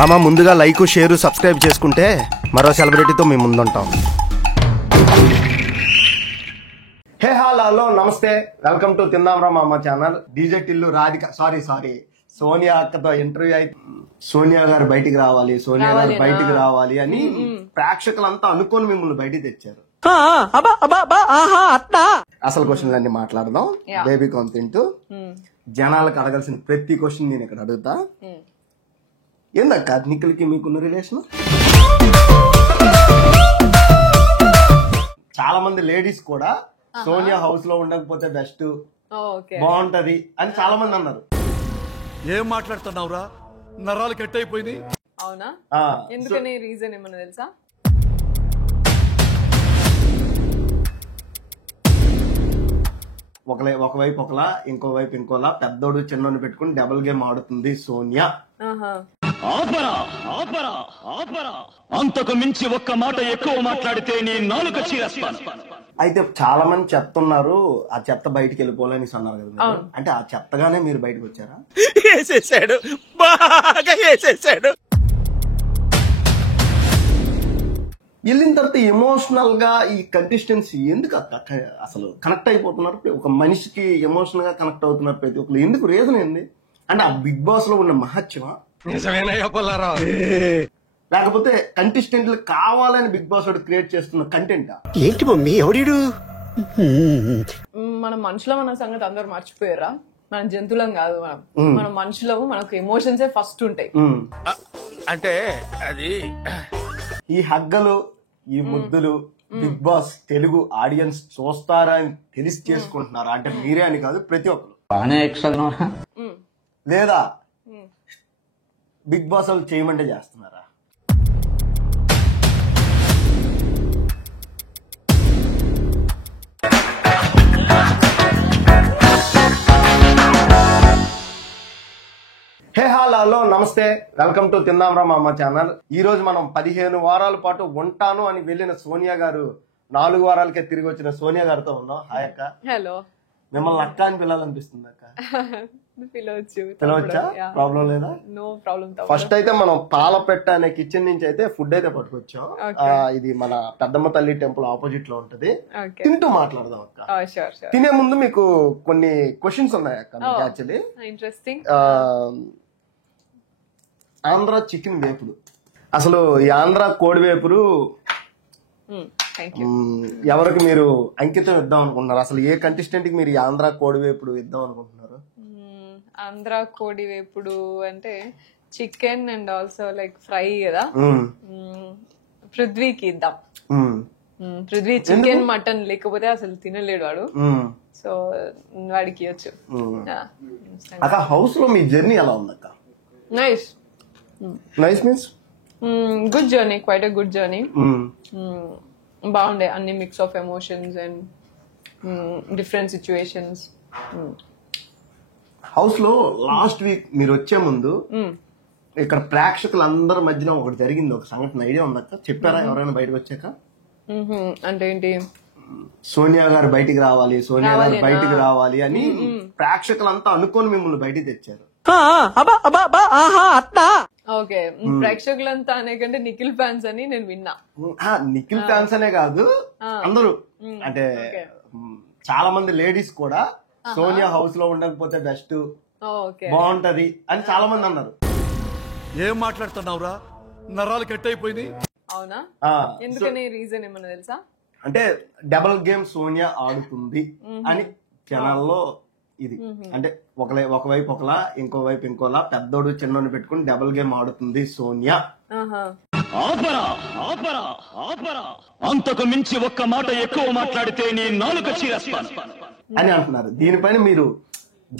మామ ముందుగా like share subscribe చేసుకుంటే మరో సెలబ్రిటీతో మేము ముందుంటాం. హే హలో నమస్తే, వెల్కమ్ టు తిందాం రా మామ channel. DJ Tillu Radhika sorry Sonia అక్కతో ఇంటర్వ్యూ అయితే సోనియా గారు బయటికి రావాలి, సోనియా గారు బయటికి రావాలి అని ప్రేక్షకులంతా అనుకొని మిమ్మల్ని బయటికి తెచ్చారు. అసలు క్వశ్చన్లు అన్ని మాట్లాడదాం. బేబీ కాన్ తింటూ జనాలకు అడగాల్సిన ప్రతి క్వశ్చన్ నేను ఇక్కడ అడుగుతా. ఏందక్క నిఖిల్కి మీకున్న రిలేషన్? చాలా మంది లేడీస్ కూడా సోనియా హౌస్ లో ఉండకపోతే బెస్ట్, బాగుంటది అని చాలా మంది అన్నారు. ఏం మాట్లాడుతున్నావురా, నరాలు కట్ అయిపోయింది. అవునా? ఎందుకని రీజన్ ఏమన్నా తెలుసా? ఒకవైపు ఒకలా ఇంకో వైపు ఇంకోలా పెద్దోడు చిన్నోడు పెట్టుకుని డబుల్ గేమ్ ఆడుతుంది సోనియా. అంతకు మించి ఒక్క మాట ఎక్కువ మాట్లాడితే నీ నాలుక చీరేస్తాను. అయితే చాలా మంది చెప్తున్నారు ఆ చెత్త బయటికి వెళ్ళిపోవాలని అన్నారు కదా, అంటే ఆ చెత్తగానే మీరు బయటకు వచ్చారా? వేసేసాడు, బాగా వేసేసాడు. వెళ్ళిన తర్వాత ఎమోషనల్ గా ఈ కంటెస్టెన్సీ ఎందుకు అసలు కనెక్ట్ అయిపోతున్నారు? ఒక మనిషికి ఎమోషనల్ గా కనెక్ట్ అవుతున్నారు ప్రతి ఒక్కరు, ఎందుకు? రీజన్ ఏంది? అంటే ఆ బిగ్ బాస్ లో ఉన్న మహత్యమా, లేకపోతే కంటెస్టెంట్లు కావాలని బిగ్ బాస్ క్రియేట్ చేస్తున్న కంటెంటా? ఏంటి మమ్మీ ఎవడు? మన మనుషులం అన్న సంగతి అందరు మర్చిపోయారా? మనం జంతువులం కాదు, మన మనుషులము. మనకు ఎమోషన్సే ఫస్ట్ ఉంటాయి. అంటే అది ఈ హగ్గలు ఈ ముద్దులు బిగ్ బాస్ తెలుగు ఆడియన్స్ చూస్తారా అని తెలిసి చేసుకుంటున్నారా? అంటే మీరే అని కాదు, ప్రతి ఒక్కరు. లేదా బిగ్ బాస్ వాళ్ళు చేయమంటే చేస్తున్నారా? హే హలో నమస్తే, వెల్కమ్ టు తిందాం రా మామ ఛానల్. ఈ రోజు మనం 15 వారాల పాటు ఉంటాను అని వెళ్ళిన సోనియా గారు 4 వారాలకే తిరిగి వచ్చిన సోనియా గారితో ఉన్నాం. హాయ్ అక్క. హలో. మిమ్మల్ని అక్క అని పిలాలనిపిస్తుంది అక్క? పిలవచ్చా? ప్రాబ్లం లేదా? No problem. ఫస్ట్ అయితే మనం పాలపెట్ట అనే కిచెన్ నుంచి అయితే ఫుడ్ అయితే పట్టుకొచ్చాం. ఇది మన పెద్దమ్మ తల్లి టెంపుల్ ఆపోజిట్ లో ఉంటది. తింటూ మాట్లాడదాం అక్క. తినే ముందు మీకు కొన్ని క్వశ్చన్స్ ఉన్నాయి అక్క. Actually interesting. ఆంధ్ర చికెన్ వేపుడు, అసలు ఈ ఆంధ్ర కోడి వేపుడు ఎవరికి మీరు అంకితం ఇద్దాం అనుకుంటున్నారు? అసలు ఏ కంటెస్టెంట్ కి మీరు ఈ ఆంధ్ర కోడి వేపుడు ఇద్దాం అనుకుంటున్నారు? ఆంధ్ర కోడి వేపుడు అంటే chicken and also like fry కదా, పృథ్వీకి ఇద్దాం. పృథ్వీ చికెన్ మటన్ లేకపోతే అసలు తినలేడు వాడు, సో వాడికి ఇవ్వచ్చు. అక్క హౌస్ లో మీ జర్నీ ఎలా ఉంది అక్క? Nice. Nice means good journey, quite a good journey. బాగుండే, అన్ని mix of emotions and different situations. House లో లాస్ట్ వీక్ మీరు వచ్చే ముందు ఇక్కడ ప్రేక్షకులందరి మధ్యన ఒకటి జరిగింది, ఒక సంఘటన ఐడియా ఉందక్క? చెప్పారా ఎవరైనా బయటకు వచ్చాక? అంటే ఏంటి? సోనియా గారు బయటికి రావాలి, సోనియా గారు బయటికి రావాలి అని ప్రేక్షకులంతా అనుకొని మిమ్మల్ని బయటికి తెచ్చారు. ఓకే, ప్రేక్షకులంతా అనే కంటే నిఖిల్ ఫ్యాన్స్ అని నేను విన్నా. నిఖిల్ ఫ్యాన్స్ అనే కాదు, అందరూ. అంటే చాలా మంది లేడీస్ కూడా సోనియా హౌస్ లో ఉండకపోతే బెస్ట్, బాగుంటది అని చాలా మంది అన్నారు. ఏం మాట్లాడుతున్నావురా, నరాలు కట్ అయిపోయింది. అవునా? ఎందుకని రీజన్ ఏమన్నా తెలుసా? అంటే డబుల్ గేమ్ సోనియా ఆడుతుంది అని జనాల్లో ఇది. అంటే ఒకవైపు ఒకలా ఇంకో వైపు ఇంకోలా పెద్దోడు చిన్నోడు పెట్టుకుని డబుల్ గేమ్ ఆడుతుంది సోనియా. అంతకు మించి ఒక్క మాట ఎక్కువ మాట్లాడితే నీ నాలుక చీరేస్తాను అని అంటున్నారు. దీనిపైన మీరు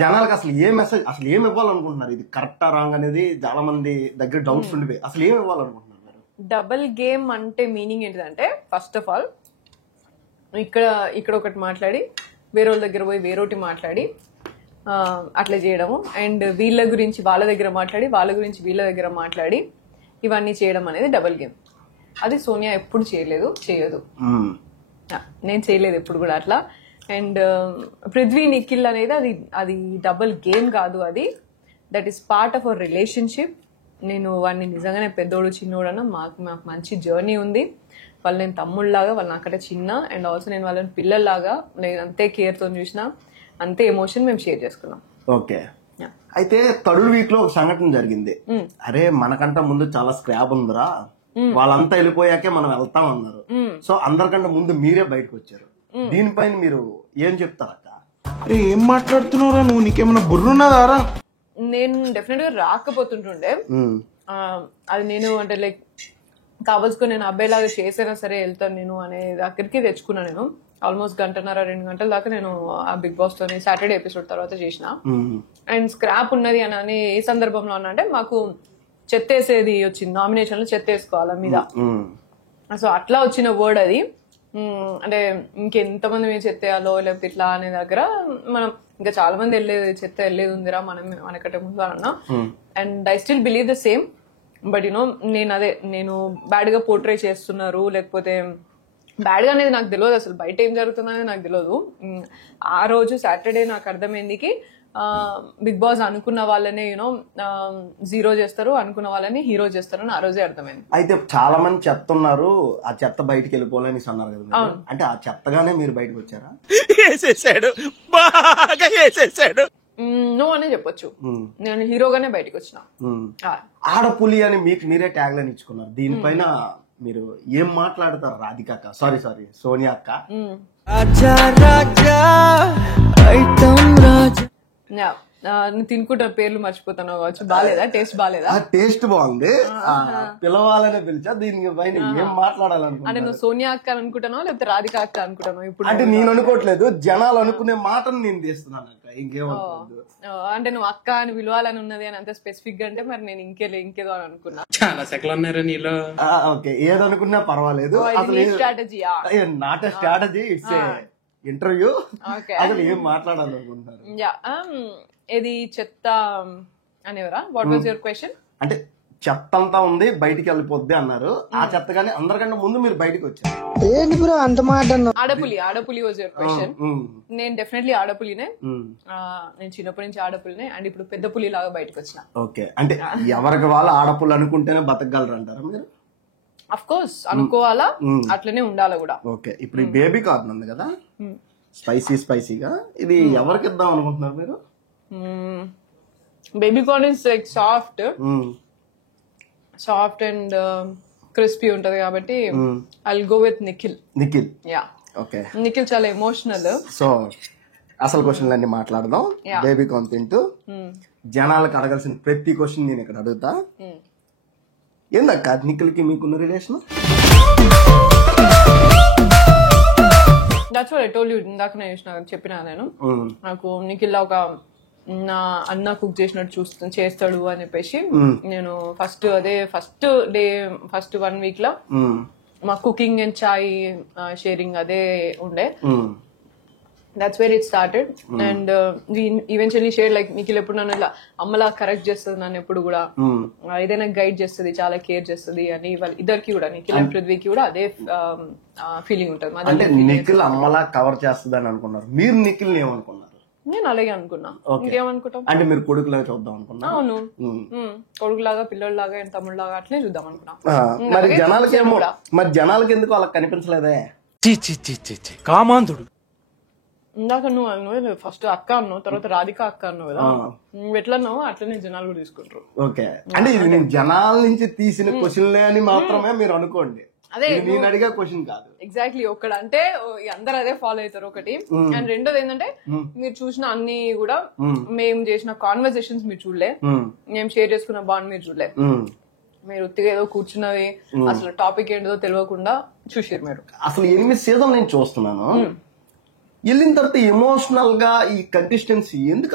జనాలకు అసలు ఏ మెసేజ్, అసలు ఏమి ఇవ్వాలనుకుంటున్నారు? ఇది కరెక్టా రాంగ్ అనేది చాలా మంది దగ్గర డౌట్స్ ఉండిపోయి, అసలు ఏమి ఇవ్వాలనుకుంటున్నారు? డబుల్ గేమ్ అంటే మీనింగ్ ఏంటిదంటే, ఫస్ట్ ఆఫ్ ఆల్ ఇక్కడ ఒకటి మాట్లాడి వేరే వాళ్ళ దగ్గర పోయి వేరొకటి మాట్లాడి అట్లా చేయడము, అండ్ వీళ్ళ గురించి వాళ్ళ దగ్గర మాట్లాడి వాళ్ళ గురించి వీళ్ళ దగ్గర మాట్లాడి ఇవన్నీ చేయడం అనేది డబుల్ గేమ్. అది సోనియా ఎప్పుడు చేయలేదు, చేయదు. నేను చేయలేదు ఎప్పుడు కూడా అట్లా. అండ్ పృథ్వీ నిఖిల్ అనేది అది డబుల్ గేమ్ కాదు, అది that is part of our relationship. నేను వాడిని నిజంగానే పెద్దోడు చిన్నోడు అన్న మాకు మంచి జర్నీ ఉంది. వాళ్ళు నేను తమ్ముళ్ళలాగా, వాళ్ళు నాకంటే చిన్న, అండ్ ఆల్సో నేను వాళ్ళని పిల్లల్లాగా నేను అంతే కేర్తో చూసిన, అంతే ఎమోషన్ మేము షేర్ చేసుకున్నాం. ఓకే. అయితే థర్డ్ వీక్ లో ఒక సంఘటన జరిగింది. అరే మనకంట ముందు చాలా స్క్రాప్ ఉందిరా, వాళ్ళంతా వెళ్ళిపోయాకే మనం వెళ్తాం అన్నారు. సో అందరికంటే ముందు మీరే బయటకు వచ్చారు. దీనిపైన మీరు ఏం చెప్తారక్క? ఏం మాట్లాడుతున్నావురా నువ్వు? నీకేమైనా బుర్రున్నదారా? నేను డెఫినెట్ గా రాకపోతుంటుండే. అది నేను అంటే లైక్ కావాల్సుకుని నేను అబ్బాయిలాగా చేసైనా సరే వెళ్తాను నేను అనే దగ్గరికి తెచ్చుకున్నా. నేను ఆల్మోస్ట్ 1.5-2 గంటల దాకా నేను ఆ బిగ్ బాస్ తోని సాటర్డే ఎపిసోడ్ తర్వాత చేసిన. అండ్ స్క్రాప్ ఉన్నది అని ఏ సందర్భంలో అన్నా అంటే మాకు చెత్తేసేది వచ్చింది, నామినేషన్ లో చెత్తేసుకోవాలి మీద. సో అట్లా వచ్చిన వర్డ్ అది. అంటే ఇంకెంతమంది మేము చెత్తేయాలో లేకపోతే ఇట్లా అనే దగ్గర మనం ఇంకా చాలా మంది చెత్త వెళ్ళేది ఉందిరా మనకంటే ముందు అన్నా. And I still believe the same. But you know నేను బ్యాడ్ గా పోర్ట్రే చేస్తున్నారు లేకపోతే బ్యాడ్ గా అనేది నాకు తెలియదు, అసలు బయట ఏం జరుగుతుందనేది నాకు తెలియదు. ఆ రోజు సాటర్డే నాకు అర్థమైందికి బిగ్ బాస్ అనుకున్న వాళ్ళనే యూనో 0 చేస్తారు, అనుకున్న వాళ్ళని హీరో చేస్తారు అని ఆ రోజే అర్థమైంది. అయితే చాలా మంది చెప్తున్నారు ఆ చెత్త బయటకు వెళ్ళిపోవాలని అన్నారు కదా, అంటే ఆ చెత్తగానే మీరు బయటకు వచ్చారా? వేసేసాడు, బాగా వేసేసాడు. నో అనే చెప్పొచ్చు, నేను హీరోగానే బయటకు వచ్చిన. ఆడపులి అని మీకు మీరే ట్యాగ్ లైన్ ఇచ్చుకున్నారు. దీనిపైన మీరు ఏం మాట్లాడతారు? రాధిక అక్క, సారీ సోనియా అక్క. నువ్వు తినుకుంటా పేర్లు మర్చిపోతాను కావచ్చు. బాగాలేదా? టేస్ట్ బాగాలేదా? టేస్ట్ బాగుంది, పిలవాలనే పిలిచా. దీనికి పైన ఏం మాట్లాడాలనుకుంటా? అంటే నువ్వు సోనియా అక్క అనుకుంటానో లేకపోతే రాధిక అక్క అనుకుంటాను ఇప్పుడు? అంటే నేను అనుకోవట్లేదు, జనాలు అనుకునే మాటను నేను తీస్తున్నాను అక్క, ఇంకేమనుకోవద్దు. అంటే నువ్వు అక్క అని పిలవాలని ఉన్నది అని అంత స్పెసిఫిక్ గా అంటే మరి నేను ఇంకేదో అని అనుకున్నా. చాలా సెకలు ఉన్నారా నీలో? ఓకే, ఏదనుకున్నా పర్వాలేదు. స్ట్రాటజీయా? Not a strategy, it's interview. అసలు ఏం మాట్లాడాలనుకుంటారు? ఇది చెత్త అనేవరా? What was your question? అంటే చెత్త అంతా ఉంది బయటికి వెళ్ళిపోద్ది అన్నారు. ఆ చెత్త కానీ అందరికంటే ముందు మీరు బయటకు వచ్చారు. ఆడపులి వాజ్ యువర్ క్వశ్చన్. నేను డెఫినెట్లీ ఆడపులినే. నేను చిన్నప్పటి నుంచి ఆడపులినే, అండ్ ఇప్పుడు పెద్ద పులి లాగా బయటకు వచ్చిన. ఓకే, అంటే ఎవరికి వాళ్ళు ఆడపులు అనుకుంటేనే బతకగలరు అంటారా మీరు? అఫ్ కోర్స్ అనుకోవాలా, అట్లనే ఉండాలా కూడా. ఓకే, ఇప్పుడు ఈ బేబీ కార్న్ ఉంది కదా, స్పైసీగా, ఇది ఎవరికి ఇద్దాం అనుకుంటున్నారు మీరు? Baby corn is like soft and crispy ఉంటది కాబట్టి I'll go with Nikhil. Yeah, okay. Nikhil చాలా ఎమోషనల్. సో అసలు క్వశ్చన్లు అన్ని మాట్లాడదాం. బేబీ కార్న్ తింటూ జనాలకు అడగాల్సిన ప్రతి క్వశ్చన్ నేను ఇక్కడ అడుగుతా. ఏందక్క నిఖిల్ కి మీకున్న relation? That's what I told you. ఇందాక నేను చెప్పినా, నేను నాకు నిఖిల్ ఒక నా అన్న కుక్ చేసినట్టు చేస్తాడు అని చెప్పేసి నేను ఫస్ట్ 1 వీక్ లో మా కుకింగ్ అండ్ చాయ్ షేరింగ్ అదే ఉండే. That's where it started. And we eventually share like Nikhil ఎప్పుడు నన్ను ఇలా అమ్మలా కరెక్ట్ చేస్తుంది, నన్ను ఎప్పుడు కూడా ఏదైనా గైడ్ చేస్తుంది, చాలా కేర్ చేస్తుంది అని. వాళ్ళ ఇద్దరికి కూడా, నిఖిల్ అండ్ పృథ్వీకి కూడా అదే ఫీలింగ్ ఉంటుంది. నిఖిల్ అమ్మలా కవర్ చేస్తుంది అని అనుకున్నారు మీరు, నిఖిల్ ఏమనుకున్నారు? నేను అలాగే అనుకున్నా. ఇంకేమనుకుంటాం? అంటే మీరు కొడుకులాగా చూద్దాం అనుకున్నా? అవును, కొడుకులాగా, పిల్లలాగా, తమ్ముళ్ళలాగా అట్లే చూద్దాం అనుకున్నా. మరి జనాలకి ఎందుకు అలా కనిపించలేదే? కామాంధుడు. ఇందాక నువ్వు ఫస్ట్ అక్క అన్నావు, తర్వాత రాధిక అక్క అన్నావు కదా, నువ్వు ఎట్లా అన్నావు అట్లనే జనాలు కూడా తీసుకుంటారు. ఓకే, అంటే ఇది నేను జనాల నుంచి తీసిన క్వశ్చన్లే అని మాత్రమే మీరు అనుకోండి, అదే నేను అడిగే క్వశ్చన్ కాదు. ఎగ్జాక్ట్లీ. ఒకటి అంటే అందరు అదే ఫాలో అవుతారు ఒకటి, అండ్ రెండోది ఏంటంటే మీరు చూసిన అన్ని కూడా మేము చేసిన కాన్వర్సేషన్స్ మీరు చూడలే, మేము షేర్ చేసుకున్న బాండ్ మీరు చూడలే. మీరు ఉత్తిగా ఏదో కూర్చున్నవి అసలు టాపిక్ ఏంటో తెలియకుండా చూసారు మీరు. అసలు 8 సీజన్ నేను చూస్తున్నాను, వెళ్ళిన తర్వాత ఎమోషనల్ గా ఈ కంటెస్టెంట్స్ ఎందుకు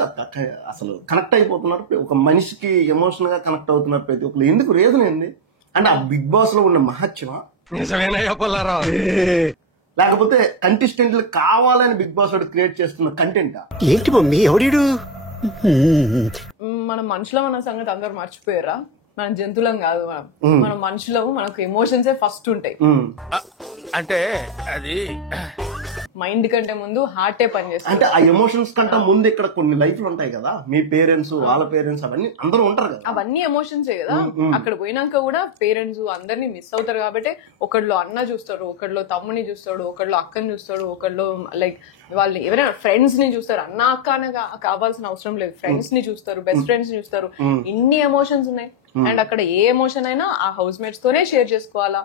అసలు కనెక్ట్ అయిపోతున్నారు? ఒక మనిషికి ఎమోషనల్ గా కనెక్ట్ అవుతున్నారు ప్రతి ఒక్కరు, ఎందుకు? రీజన్ ఏంది? అంటే ఆ బిగ్ బాస్ లో ఉన్న మహత్యమా, లేకపోతే కంటెస్టెంట్లు కావాలని బిగ్ బాస్ వాడు క్రియేట్ చేస్తున్న కంటెంటా? ఏంటి మమ్మీ ఎవడు? మన మనుషుల మన సంగతి అందరు మర్చిపోయారా? మనం జంతువులం కాదు, మన మనుషులము, మనకు ఎమోషన్సే ఫస్ట్ ఉంటాయి. అంటే అది మైండ్ కంటే ముందు హార్టే పనిచేస్తుంది. అంటే ఆ ఎమోషన్స్ కంటే ముందు ఇక్కడ కొన్ని లైఫ్లు ఉంటాయి కదా, మీ పేరెంట్స్ వాళ్ళ పేరెంట్స్ అవన్నీ అందరూ ఉంటారు కదా, అవన్నీ ఎమోషన్సే కదా. అక్కడ పోయినాక కూడా పేరెంట్స్ అందరినీ మిస్ అవుతారు కాబట్టి ఒకళ్ళు అన్న చూస్తాడు, ఒకళ్ళు తమ్ముని చూస్తాడు, ఒకళ్ళు అక్కని చూస్తాడు, ఒకళ్ళు లైక్ వాళ్ళు ఎవరైనా ఫ్రెండ్స్ ని చూస్తారు. అన్న అక్క అనే కావాల్సిన అవసరం లేదు, ఫ్రెండ్స్ ని చూస్తారు, బెస్ట్ ఫ్రెండ్స్ ని చూస్తారు. ఇన్ని ఎమోషన్స్ ఉన్నాయి. అండ్ అక్కడ ఏ ఎమోషన్ అయినా ఆ హౌస్ మేట్స్ తోనే షేర్ చేసుకోవాలా.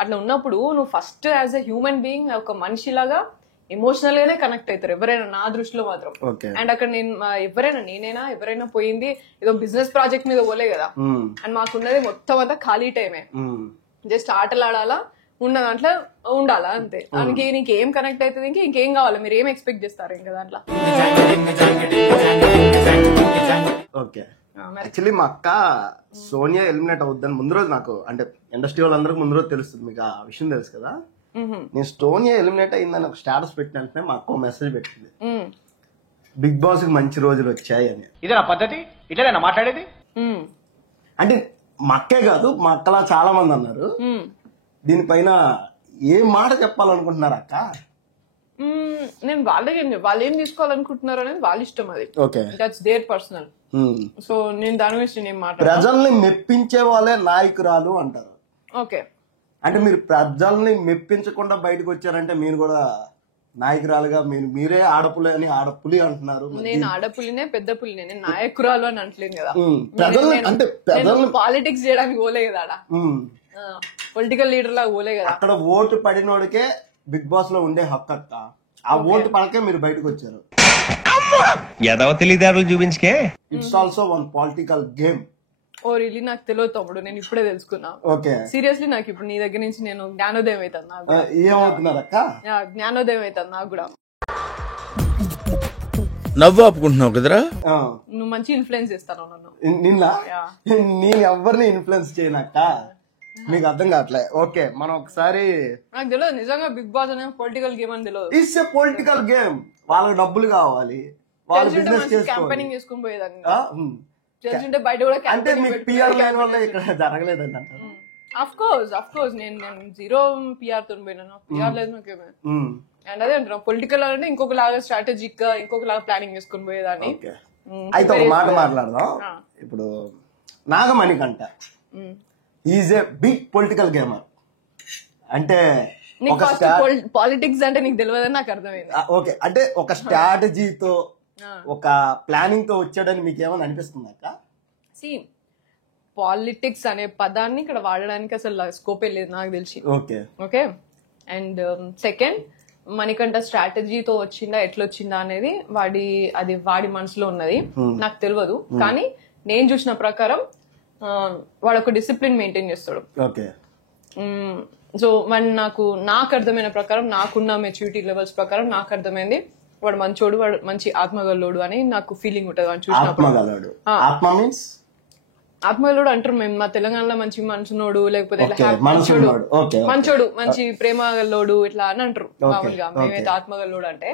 అట్లా ఉన్నప్పుడు నువ్వు first as a human being ఒక మనిషిలాగా ఎమోషనల్ గానే కనెక్ట్ అవుతారు ఎవరైనా, నా దృష్టిలో మాత్రం. అండ్ అక్కడ నేను ఎవరైనా పోయింది ఏదో బిజినెస్ ప్రాజెక్ట్ మీద పోలే కదా. అండ్ మాకున్నది మొత్తం అంతా ఖాళీ టైమే, జస్ట్ ఆటలు ఆడాలా, ఉన్న దాంట్లో ఉండాలా అంతే. దానికి నీకేం కనెక్ట్ అవుతుంది, ఇంకేం కావాలి, మీరు ఏం ఎక్స్పెక్ట్ చేస్తారు ఇంకా దాంట్లో. ఓకే, యాక్చువల్లీ మా అక్క సోనియా ఎలిమినేట్ అవుద్దని ముందు రోజు నాకు, అంటే ఇండస్ట్రీ వాళ్ళందరికి ముందు రోజు తెలుస్తుంది, మీకు ఆ విషయం తెలుసు కదా. నేను సోనియా ఎలిమినేట్ అయిందని ఒక స్టేటస్ పెట్టిన మా అక్క మెసేజ్ పెట్టింది, బిగ్ బాస్ కి మంచి రోజులు వచ్చాయి అని. ఇదే నా పద్ధతి, ఇట్లా మాట్లాడేది. అంటే మా అక్కే కాదు, మా అక్కలా చాలా మంది అన్నారు. దీనిపైన ఏం మాట చెప్పాలనుకుంటున్నారు అక్క? నేను వాళ్ళు ఏం తీసుకోవాలనుకుంటున్నారు అనేది వాళ్ళ ఇష్టం, అది దట్స్ దేర్ పర్సనల్. సో నేను దాని గురించి నేను ప్రజల్ని మెప్పించే వాళ్ళే నాయకురాలు అంటారు. ఓకే, అంటే మీరు ప్రజల్ని మెప్పించకుండా బయటకు వచ్చారంటే మీరు కూడా నాయకురాలుగా మీరే ఆడపులి అని ఆడపులి అంటున్నారు. నేను ఆడపులినే, పెద్ద పులినే, నేను నాయకురాలు అని అంటలేను కదా. అంటే పాలిటిక్స్ చేయడానికి పోలే కదా, ఆడ పొలిటికల్ లీడర్ లాగా పోలే కదా. అక్కడ ఓటు పడినోడికే బిగ్ బాస్ లో ఉండే హక్కు అక్క. ఆ ఓటు పడకే మీరు బయటకు వచ్చారు. తెలివితేటలు చూపించుకే. It's also one political game. Oh really? నాకు తెలియదు తమ్ముడు, నేను ఇప్పుడే తెలుసుకున్నా. ఓకే, సీరియస్లీ నాకు ఇప్పుడు నీ దగ్గర నుంచి నేను జ్ఞానోదయం అవుతాను. నాకు ఏమవుతున్నారు అక్క? జ్ఞానోదయం అవుతాను నాకు కూడా. నవ్వు ఆపుకుంటున్నావు కదరా? నువ్వు మంచి ఇన్ఫ్లుయెన్స్ చేస్తాను నన్ను. నేను ఎవరిని ఇన్ఫ్లుయెన్స్ చేయనక్క, మీకు అర్థం కావట్లే. ఓకే, మనం ఒకసారి, నాకు తెలియదు నిజంగా బిగ్ బాస్ అనే పొలిటికల్ గేమ్ అని తెలియదు. It's a political game. వాళ్ళకి డబ్బులు కావాలి, వాళ్ళు బిజినెస్ క్యాంపెయినింగ్ చేసుకుని పోయేదాన్ని. తెలుసుంటే బయట కూడా అంటే మీకు పిఆర్ లైన్ వల్ల ఇక్కడ జరగలేదండి అంటారు. అఫ్ కోర్స్ నేను జీరో పిఆర్ తో పోయినా, పిఆర్ లేదు నాకేమే. అండ్ అదే అంటున్నా, పొలిటికల్ అంటే ఇంకొక లాగా స్ట్రాటజిక్ గా ఇంకొక లాగా ప్లానింగ్ చేసుకుని పోయేదాన్ని. అయితే ఒక మాట మాట్లాడదాం. ఇప్పుడు Nagamanikanta is a big political gamer. అంటే పాలిటిక్స్ అంటే నీకు తెలియదని నాకు అర్థమైంది. ఓకే, అంటే ఒక స్ట్రాటజీతో ఒక ప్లానింగ్ తో వచ్చాడని మీకు ఏమైనా అనిపిస్తుంది అక్క? పాలిటిక్స్ అనే పదాన్ని ఇక్కడ వాడడానికి అసలు స్కోపే లేదు నాకు తెలిసి. ఓకే, అండ్ సెకండ్, మనకంట స్ట్రాటజీతో వచ్చిందా ఎట్లొచ్చిందా అనేది వాడి మనసులో ఉన్నది, నాకు తెలియదు. కానీ నేను చూసిన ప్రకారం వాడు ఒక డిసిప్లిన్ మెయింటైన్ చేస్తాడు. సో నాకు అర్థమైన ప్రకారం, నాకున్న మెచ్యూరిటీ లెవెల్స్ ప్రకారం నాకు అర్థమైంది వాడు మంచోడు, వాడు మంచి ఆత్మగల్లోడు అని నాకు ఫీలింగ్ ఉంటది వాడిని చూసినప్పుడు. ఆత్మగల్లోడు అంటారు మేము మా తెలంగాణలో, మంచి మనసునోడు, లేకపోతే మంచోడు, మంచి ప్రేమ గల్లోడు ఇట్లా అని అంటారు మామూలుగా. మేమైతే ఆత్మగల్లోడు అంటే,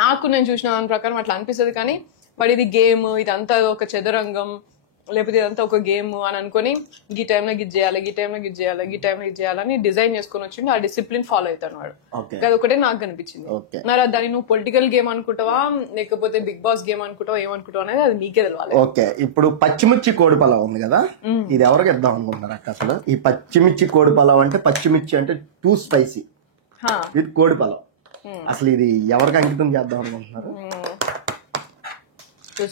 నాకు నేను చూసిన దాని ప్రకారం అట్లా అనిపిస్తుంది. కానీ వాడు ఇది గేమ్, ఇదంతా ఒక చదరంగం, లేకపోతే ఇదంతా ఒక గేమ్ అని అనుకుని ఈ టైంలో గిజ్ చేయాలి, ఈ టైంలో గిజ్ చేయాలి, ఈ టైంలో గిజ్ చేయాలని డిజైన్ చేసుకుని వచ్చిండు. ఆ డిసిప్లిన్ ఫాలో అవుతాడు వాడు. అదొకటే నాకు కనిపించింది. మరి దాన్ని నువ్వు పొలిటికల్ గేమ్ అనుకుంటావా లేకపోతే బిగ్ బాస్ గేమ్ అనుకుంటావా, ఏమనుకుంటావా అనేది అది నీకే తెలవాలి. ఓకే, ఇప్పుడు పచ్చిమిర్చి కోడి పలావ్ ఉంది కదా, ఇది ఎవరికి ఇద్దాం అనుకుంటున్నారు అక్క అసలు? ఈ పచ్చిమిర్చి కోడి పలావ్ అంటే, పచ్చిమిర్చి అంటే టూ స్పైసీ విత్ కోడి పలావ్, అసలు ఇది ఎవరికి అంకితం చేద్దాం అనుకుంటున్నారు?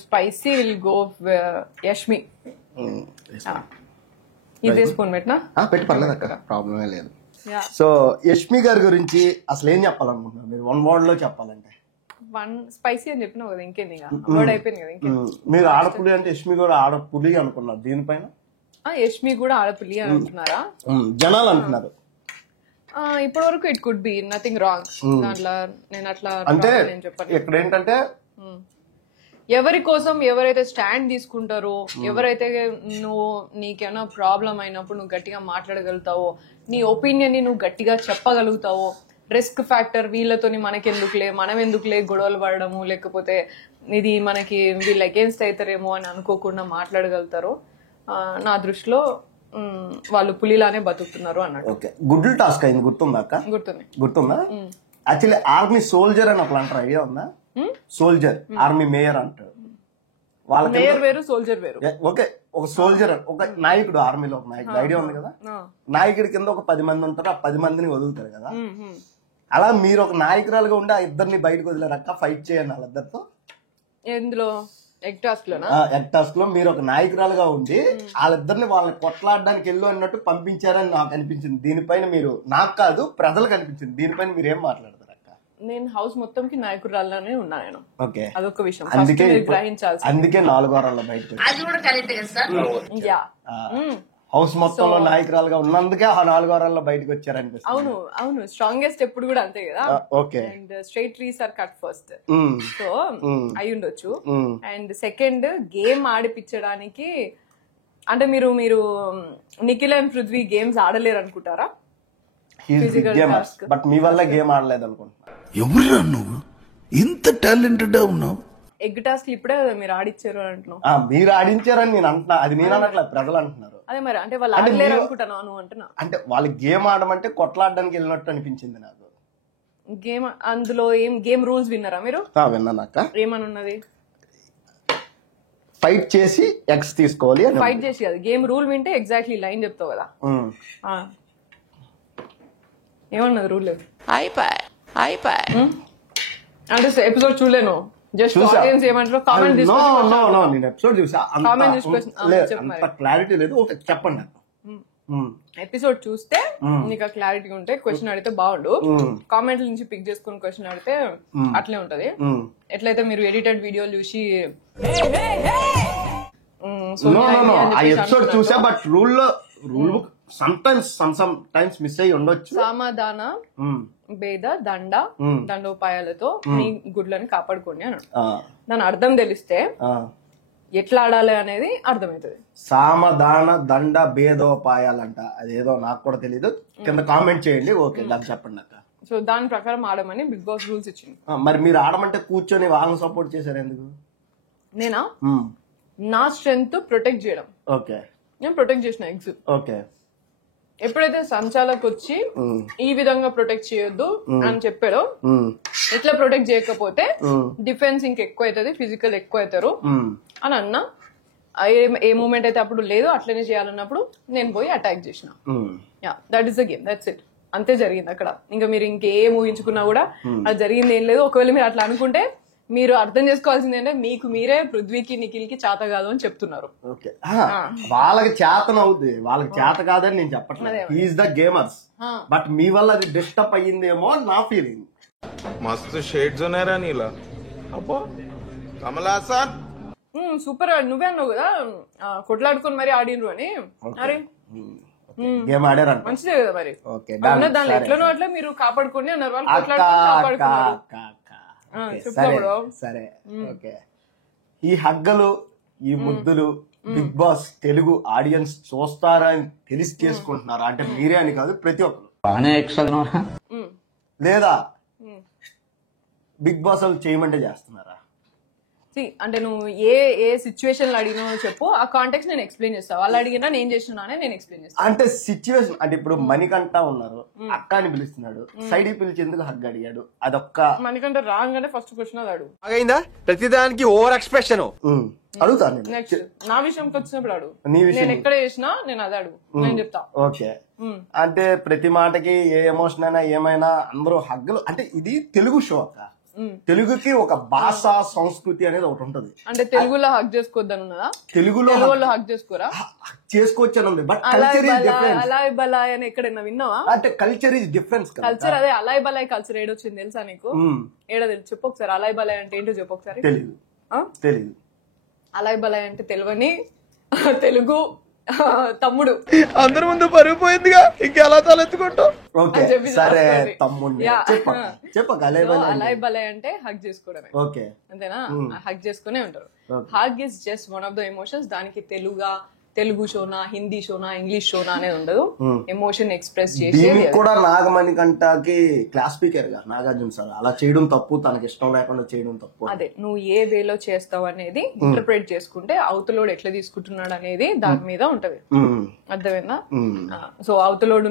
Spicy will go Yashmi. ఇది స్పూన్ పెట్టినా పెట్టి పర్లేదు అక్క, ప్రాబ్లమే లేదు. సో యష్మి గారి గురించి అసలు ఏం చెప్పాలనుకుంటున్నారు మీరు వన్ వర్డ్ లో చెప్పాలంటే? స్పైసీ అని చెప్పినావు కదా, ఇంకేంది వర్డ్ అయిపోయింది కదా. ఇంకేంది మీరు ఆడపులి అంటే యష్మి కూడా ఆడపులి అనుకున్నారు, దీనిపైన యష్మి కూడా ఆడపులి అని అంటున్నారా జనాలు అంటున్నారు? ఇప్పటి వరకు it could be nothing wrong దాంట్లో. నేను అట్లా అంటే ఇక్కడ ఏంటంటే ఎవరి కోసం ఎవరైతే స్టాండ్ తీసుకుంటారో, ఎవరైతే నువ్వు నీకేమైనా ప్రాబ్లం అయినప్పుడు నువ్వు గట్టిగా మాట్లాడగలుగుతావో, నీ ఒపీనియన్ ని నువ్వు గట్టిగా చెప్పగలుగుతావో, రిస్క్ ఫ్యాక్టర్ వీళ్ళతోని మనకెందుకులే, మనం ఎందుకులే గొడవలు పడడము, లేకపోతే ఇది మనకి వీళ్ళు అగేన్స్ట్ అవుతారేమో అని అనుకోకుండా మాట్లాడగలుగుతారో, నా దృష్టిలో వాళ్ళు పులిలానే బతుకుతున్నారు అన్నాడు. గుడ్లు టాస్క్ అయింది, గుర్తుందా అక్క? గుర్తుందా? యాక్చువల్లీ ఆర్మీ సోల్జర్ అని ఒకళ్ళు అంటారు, ఐడియా ఉందా? సోల్జర్, ఆర్మీ మేయర్ అంటారు. వాళ్ళకి మేయర్ వేరు, సోల్జర్ వేరు. ఓకే, ఒక సోల్జర్, ఒక నాయకుడు, ఆర్మీలో ఒక నాయకుడు, ఐడియా ఉంది కదా? నాయకుడి కింద ఒక 10 మంది ఉంటారు, ఆ 10 మందిని వదులుతారు కదా. అలా మీరు ఒక నాయకురాలుగా ఉండి ఆ ఇద్దరిని బయటకు వదిలేరక్క, ఫైట్ చేయండి వాళ్ళిద్దరితో. ఎందులో? ఎగ్ టాస్క్ లోనా? ఎగ్ టాస్క్ లో మీరు ఒక నాయకురాలుగా ఉండి వాళ్ళిద్దరిని వాళ్ళని కొట్లాడడానికి వెళ్ళు అన్నట్టు పంపించారని నాకు అనిపించింది. దీనిపైన మీరు, నాకు కాదు ప్రజలకు అనిపించింది, దీనిపైన మీరు ఏం మాట్లాడతారు అక్క? నేను హౌస్ మొత్తంకి నాయకురాల్లానే ఉన్నా నేను. ఓకే, అదొక విషయం అందుకే గ్రహించాల్సి. అందుకే 4 వారాల్లో బయటకు యా, హౌస్ మొత్తంలో నాయకురాలుగా ఉన్నందుకే ఆ 4 వారాల్లో బయటకు వచ్చారనిపిస్తుంది. అవును అవును, స్ట్రాంగెస్ట్ ఎప్పుడు కూడా అంతే కదా. Okay, and straight trees are cut first, so అయి ఉండొచ్చు. అండ్ సెకండ్, గేమ్ ఆడిపించడానికి అంటే మీరు నిఖిల్ అండ్ పృథ్వీ గేమ్స్ ఆడలేరు అనుకుంటారా? బట్ మీ వల్ల గేమ్ ఆడలేదు అనుకుంటున్నా. ఎవరురా నువ్వు ఇంత టాలెంటెడ్ ఉన్నావు? ఎగ్ టాస్క్ ఇప్పుడే కదా మీరు ఆడిచ్చారు అని అంటున్నావు. మీరు ఆడించారని నేను అంటున్నా, అది నేను అనట్లేదు, ప్రజలు అంటున్నారు. అదే మరి, అంటే వాళ్ళు ఆడలేరు అనుకుంటున్నావు నువ్వు అంటున్నా. అంటే వాళ్ళు గేమ్ ఆడమంటే కొట్లాడడానికి వెళ్ళినట్టు అనిపించింది నాకు. గేమ్ అందులో ఏం గేమ్ రూల్స్ విన్నారా మీరు? విన్నానక్క. ఏమని ఉన్నది? ఫైట్ చేసి ఎగ్స్ తీసుకోవాలి. ఫైట్ చేసి కదా, గేమ్ రూల్ వింటే ఎగ్జాక్ట్లీ లైన్ చెప్తావు కదా. ఏమన్నది రూల్? అంటే ఎపిసోడ్ చూడలేను, జస్ట్ ఆడియన్స్ ఏమంటారు కామెంట్ నేను ఎపిసోడ్ చూసా, అంత క్లారిటీ లేదు. ఓకే, చెప్పండి నాకు. ఎపిసోడ్ చూస్తే నీకు క్లారిటీ ఉంటే క్వశ్చన్ అడిగితే బాగుండు. కామెంట్ల నుంచి పిక్ చేసుకుని క్వశ్చన్ అడిగితే అట్లే ఉంటది. ఎట్లయితే మీరు ఎడిటెడ్ వీడియోలు చూసి ఎపిసోడ్ చూసా, but rule book sometimes miss అయ్యి ఉండొచ్చు. సమాధాన భేద దండోపాయాలతో మీ గుడ్లని కాపాడుకోండి అని. దాని అర్థం తెలిస్తే ఎట్లా ఆడాలి అనేది అర్థమవుతుంది. సామధాన దండ భేదోపాయాలంట, అదేదో నాకు కూడా తెలీదు, కింద కామెంట్ చేయండి. ఓకే, దాన్ని చెప్పండి అక్క. సో దాని ప్రకారం ఆడమని బిగ్ బాస్ రూల్స్ ఇచ్చింది. మరి మీరు ఆడమంటే కూర్చొని వాళ్ళని సపోర్ట్ చేశారు ఎందుకు? నేనా, నా స్ట్రెంగ్త్ ప్రొటెక్ట్ చేయడం. ఓకే, నేను ప్రొటెక్ట్ చేసిన ఎగ్స్. ఓకే, ఎప్పుడైతే సంచాలకు వచ్చి ఈ విధంగా ప్రొటెక్ట్ చేయొద్దు అని చెప్పాడో, ఎట్లా ప్రొటెక్ట్ చేయకపోతే డిఫెన్స్ ఇంకెక్కువ అవుతుంది, ఫిజికల్ ఎక్కువ అవుతారు అని అన్నా. ఏ మూమెంట్ అయితే అప్పుడు లేదో అట్లనే చేయాలన్నప్పుడు నేను పోయి అటాక్ చేసిన. Yeah, that is the game, that's it. అంతే జరిగింది అక్కడ. ఇంకా మీరు ఇంకేం ఊహించుకున్నా కూడా అది జరిగింది ఏం లేదు. ఒకవేళ మీరు అట్లా అనుకుంటే మీరు అర్థం చేసుకోవాల్సింది ఏంటంటే మీకు మీరే పృథ్వీకి నిఖిల్కి చేత కాదు అని చెప్తున్నారు. వాళ్ళకి చేతన అవుద్ది, వాళ్ళకి చేత కాదని నేను చెప్పట్లేదు. హీఈస్ ద గేమర్స్, బట్ మీ వల్ల అది డిస్టర్బ్ అయ్యిందేమో నా ఫీలింగ్. మస్తు షేడ్స్ ఉన్నారా నీలా? అబ్బో కమలాసన్ సూపర్. నువ్వే అన్నావు కదా కొట్లాడుకొని మరి ఆడినరు అని. అరే గేమ్ ఆడారు, మంచిదే కదా మరి. దానిలో ఎట్లనో అట్లా మీరు కాపాడుకోండి అన్నారు, వాళ్ళు కొట్లాడుకొని కాపాడుకున్నారు. సరే, ఓకే. ఈ హగ్గలు, ఈ ముద్దులు బిగ్ బాస్ తెలుగు ఆడియన్స్ చూస్తారా అని తెలిసి చేసుకుంటున్నారా? అంటే మీరే అని కాదు, ప్రతి ఒక్కరు. లేదా బిగ్ బాస్ వాళ్ళు చేయమంటే చేస్తున్నారా? అంటే నువ్వు ఏ సిచ్యువేషన్ లో అడిగినా చెప్పు, ఆ కాంటెక్స్ట్ నేను ఎక్స్ప్లెయిన్ చేస్తా. వాళ్ళు అడిగినా నేను చేస్తున్నా నేను ఎక్స్ప్లెయిన్ చేస్తాను. అంటే సిచ్యువేషన్ అంటే ఇప్పుడు మణికంఠ ఉన్నారు, అక్క అని పిలుస్తున్నాడు, సైడ్ పిలిచి ఎందుకు హగ్ అడిగాడు? అదొక్క మణికంఠ రాంగ్ అంటే ఫస్ట్ క్వశ్చన్ అది అడుగు. ప్రతిదానికి ఓవర్ ఎక్స్ప్రెషన్ అడుగుతాను. నెక్స్ట్ నా విషయంకి వచ్చినప్పుడు అడుగు. నేను ఎక్కడ చేసినా నేను అదే అడుగు, నేను చెప్తా. ఓకే, అంటే ప్రతి మాటకి ఏ ఎమోషన్ అయినా ఏమైనా అందరూ హగ్గులు. అంటే ఇది తెలుగు షో అక్క, తెలుగుకి ఒక భాష సంస్కృతి అనేది ఒకటి ఉంటది. అంటే తెలుగులో హక్ చేసుకోవద్దని ఉన్నదా? తెలుగులో హక్ చేసుకోరా? చేసుకోవచ్చు అని ఉంది, బట్ అలాయ్ బలాయ్ అని ఎక్కడైనా విన్నావా? అంటే కల్చర్ ఇస్ డిఫరెన్స్. కల్చర్ అదే అలాయ్ బలాయ్ కల్చర్ ఏడొచ్చింది తెలుసా నీకు? ఏడో తెలుసు, చెప్పు ఒకసారి. అలాయ్ బలాయ్ అంటే ఏంటో చెప్పు ఒకసారి. తెలీదు. అలాయ్ బలాయ్ అంటే తెలివని తెలుగు తమ్ముడు. అందరి ముందు పరుగు పోయిందిగా, ఇంకెలా తలెత్తుకుంటావు? సరే తమ్ముడు అలాయ్ బలాయ్ అంటే హగ్ చేసుకోవడమే, అంతేనా? హగ్ చేసుకునే ఉంటారు. Hug is just one of the emotions. దానికి తెలుగుగా తెలుగు షోనా, హిందీ షోనా, ఇంగ్లీష్ షోనా అనేది ఉండదు. ఎమోషన్ ఎక్స్ప్రెస్ చేసి దీనికి కూడా నాగమణికంటకి క్లాస్ స్పీకర్ గా నాగార్జున సార్ అలా చేయడం తప్పు, తనకి ఇష్టం లేకుండా చేయడం తప్పు. అదే నువ్వు ఏ వేలో చేస్తావు అనేది ఇంటర్ప్రిట్ చేసుకుంటే అవతలోడు ఎట్లా తీసుకుంటున్నాడు అనేది దాని మీద ఉంటది. అర్థమైందా? సో అవతలోడు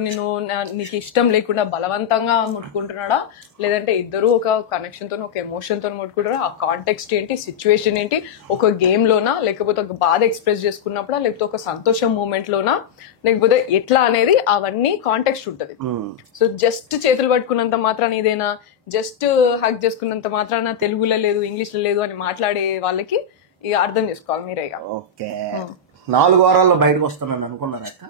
నీకు ఇష్టం లేకుండా బలవంతంగా ముట్టుకుంటున్నాడా, లేదంటే ఇద్దరు ఒక కనెక్షన్ తో ఒక ఎమోషన్ తో ముట్టుకుంటారా, ఆ కాంటెక్స్ట్ ఏంటి, సిచ్యువేషన్ ఏంటి, ఒక గేమ్ లోనా, లేకపోతే ఒక బాధ ఎక్స్ప్రెస్ చేసుకున్నప్పుడా, లేకపోతే ఒక సంతోషం మూమెంట్ లోనా, లేకపోతే ఎట్లా అనేది అవన్నీ కాంటెక్స్ట్ ఉంటది. సో జస్ట్ చేతులు పట్టుకున్నంత మాత్రాన ఇదేనా, జస్ట్ హక్ చేసుకున్నంత మాత్రాన తెలుగులో లేదు, ఇంగ్లీష్ లో లేదు అని మాట్లాడే వాళ్ళకి ఇక అర్థం చేసుకోవాలి మీరే. ఓకే, 4 వారాల్లో బయటకు వస్తానని అనుకున్నారా అక్క?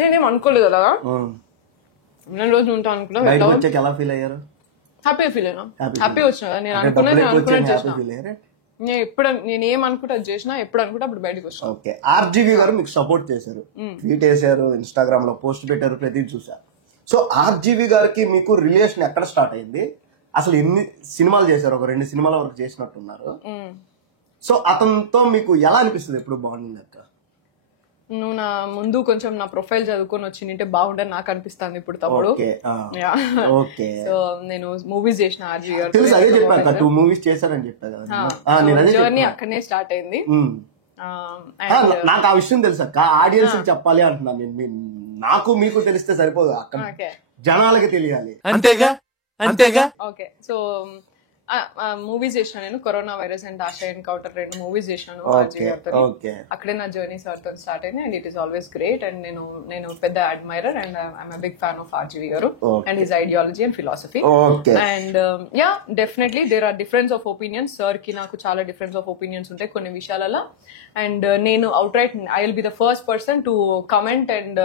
నేనేం అనుకోలేదు అలాగా, నేను రోజు ఉంటాను అనుకున్నా. బయటకు వచ్చాక ఎలా ఫీల్ అయ్యారు? హ్యాపీ ఫీల్ అయినా, హ్యాపీ వచ్చిన. నేను అనుకున్నా చేసిన, నేను ఏం అనుకుంటే అది చేసినా, ఎప్పుడు అనుకుంటే అప్పుడు బయటకు వచ్చాను. ఓకే, ఆర్జీవి గారు మీకు సపోర్ట్ చేశారు, ట్వీట్ వేసారు, ఇన్స్టాగ్రామ్ లో పోస్ట్ పెట్టారు, ప్రతి చూసారు. సో ఆర్జీవి గారికి మీకు రిలేషన్ ఎక్కడ స్టార్ట్ అయింది? అసలు ఎన్ని సినిమాలు చేశారు? ఒక 2 సినిమాల వరకు చేసినట్టున్నారు. సో అతనితో మీకు ఎలా అనిపిస్తుంది ఎప్పుడు బాండింగ్ అక్క? నువ్వు నా ముందు కొంచెం నా ప్రొఫైల్ చదువుకొని వచ్చింటే బాగుండని నాకు అనిపిస్తుంది ఇప్పుడు తమ్ముడు. సో నేను మూవీస్ చేసిన ఆర్జీ గారు, 2 మూవీస్ చేశారని చెప్పా కదా, జర్నీ అక్కడనే స్టార్ట్ అయింది. నాకు ఆ విషయం తెలుసు అక్క, ఆడియన్స్ చెప్పాలి అంటున్నా నేను. నాకు మీకు తెలిస్తే సరిపోదు అక్క, జనాలకి తెలియాలి. అంతేగా. ఓకే, సో మూవీస్ చేసిన నేను, corona virus and Asha encounter 2 movies చేశాను ఆర్జీ గారితో. అక్కడే నా జర్నీ సార్ తో స్టార్ట్ అయింది and it is always great. And నేను పెద్ద admirer and I'm big fan of RGV గారు and his ideology and philosophy. And yeah, definitely there are difference of opinions. Sir కి నాకు చాలా డిఫరెన్స్ ఆఫ్ ఒపీనియన్స్ ఉంటాయి కొన్ని విషయాలలో. అండ్ నేను out right I will be the first person to comment and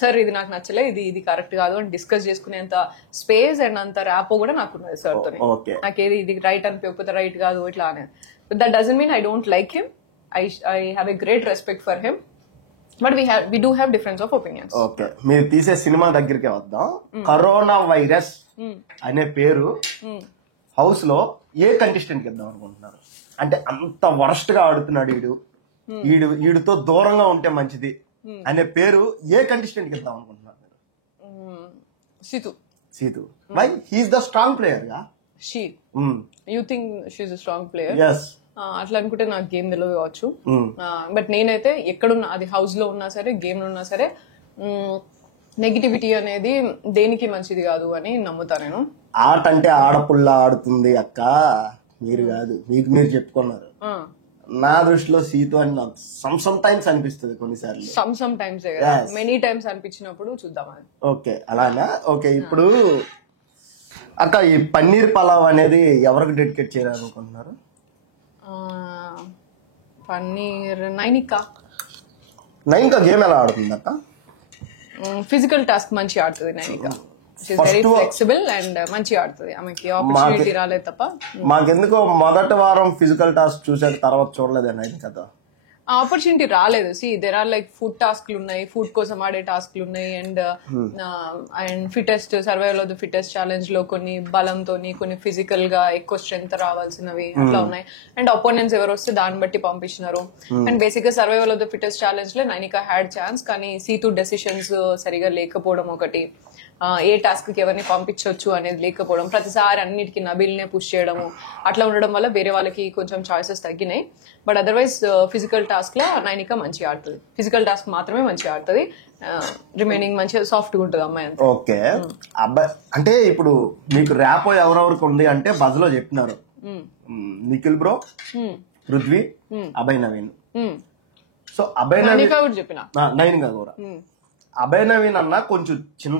sir ఇది నాకు నచ్చలే, ఇది కరెక్ట్ కాదు అని డిస్కస్ చేసుకునేంత స్పేస్ అండ్ అంత ర్యాపో కూడా నాకు ఉన్నది సార్ తో. నాకేది ఇది రైట్ అనిపించకపోతే రైట్ కాదు ఇట్లా అనేది. That doesn't mean I don't like him. I have a great respect for him, but we do have difference of opinions. Okay, మీరు తీసే సినిమా దగ్గరికి వద్దాం. కరోనా వైరస్ అనే పేరు హౌస్ లో ఏ కంటెస్టెంట్ కి ఇద్దాం అనుకుంటున్నారు? అంటే అంత వరస్ట్ గా ఆడుతున్నాడు వీడితో దూరంగా ఉంటే మంచిది అనే పేరు ఏ కంటెస్టెంట్ కి ఇద్దాం అనుకుంటున్నారు? Situ. Why? He's the strong player గా. You think she's a strong player? yes. అట్లా అనుకుంటే నాకు గేమ్ తెలియదు కావచ్చు. బట్ నేనైతే ఎక్కడున్నా, అది హౌస్ లో ఉన్నా సరే, గేమ్ లో ఉన్నా సరే, నెగిటివిటీ అనేది దేనికి మంచిది కాదు అని నమ్ముతా నేను. ఆట అంటే ఆడపుల్ల ఆడుతుంది అక్క, మీరు కాదు, మీకు మీరు చెప్పుకున్నారు. నా దృష్టిలో సీతు అని నాకు సమ్ టైమ్స్ అనిపిస్తుంది కొన్నిసార్లు. సమ్ టైమ్స్ మెనీ టైమ్స్ అనిపించినప్పుడు చూద్దాం అది. ఓకే, అలానా? ఓకే, ఇప్పుడు అక్క ఈ పన్నీర్ పలావ్ అనేది ఎవరికి డెడికేట్ చేయాలనుకుంటున్నారు? పన్నీర్ నైనికా గేమ్ ఎలా ఆడుతుంది అక్క? ఫిజికల్ టాస్క్ మంచి ఆడుతుంది నైనికా. వెరీ ఫ్లెక్సిబుల్ అండ్ మంచి ఆడుతుంది. ఆమెకి ఆపర్చునిటీ రాలేదు తప్ప. మాకెందుకో మొదటి వారం ఫిజికల్ టాస్క్ చూసాక తర్వాత చూడలేదని కదా. ఆపర్చునిటీ రాలేదు. దేర్ ఆర్ లైక్ ఫుడ్ టాస్క్లు ఉన్నాయి, ఫుడ్ కోసం ఆడే టాస్క్లు ఉన్నాయి, and fittest survival of the fittest challenge లో కొన్ని బలంతో, కొన్ని ఫిజికల్ గా ఎక్కువ స్ట్రెంగ్త్ రావాల్సినవి అట్లా ఉన్నాయి. అండ్ అపోనెంట్స్ ఎవరు వస్తే దాన్ని బట్టి పంపించినారు. అండ్ బేసిక్ గా survival of the fittest challenge లో నైనికా హ్యాడ్ ఛాన్స్, కానీ సీతు డెసిషన్స్ సరిగా లేకపోవడం ఒకటి, ఏ టాస్క్ కి ఎవరిని పంపించవచ్చు అనేది లేకపోవడం, ప్రతిసారి అన్నిటికీ నబీల్నే పుష్ చేయడము, అట్లా ఉండడం వల్ల వేరే వాళ్ళకి కొంచెం చాయిసెస్ తగ్గినాయి. బట్ అదర్వైజ్ ఫిజికల్ టాస్క్ లో నైనికా మంచిగా ఆడుతుంది. ఫిజికల్ టాస్క్ మాత్రమే మంచిగా ఆడుతుంది, రిమైనింగ్ మంచిగా సాఫ్ట్ గా ఉంటుంది అమ్మాయి అంతా. ఓకే, అబ్బాయి అంటే ఇప్పుడు మీకు ర్యాపో ఎవరెవరికి ఉంది అంటే బజ్ లో చెప్పినారు, నిఖిల్ బ్రో, పృథ్వీ, అభయ్ నవీన్. సో అభయ్ నవీన్ చెప్పిన నైన్గా కూడా అభయ్ నవీన్ అన్న కొంచెం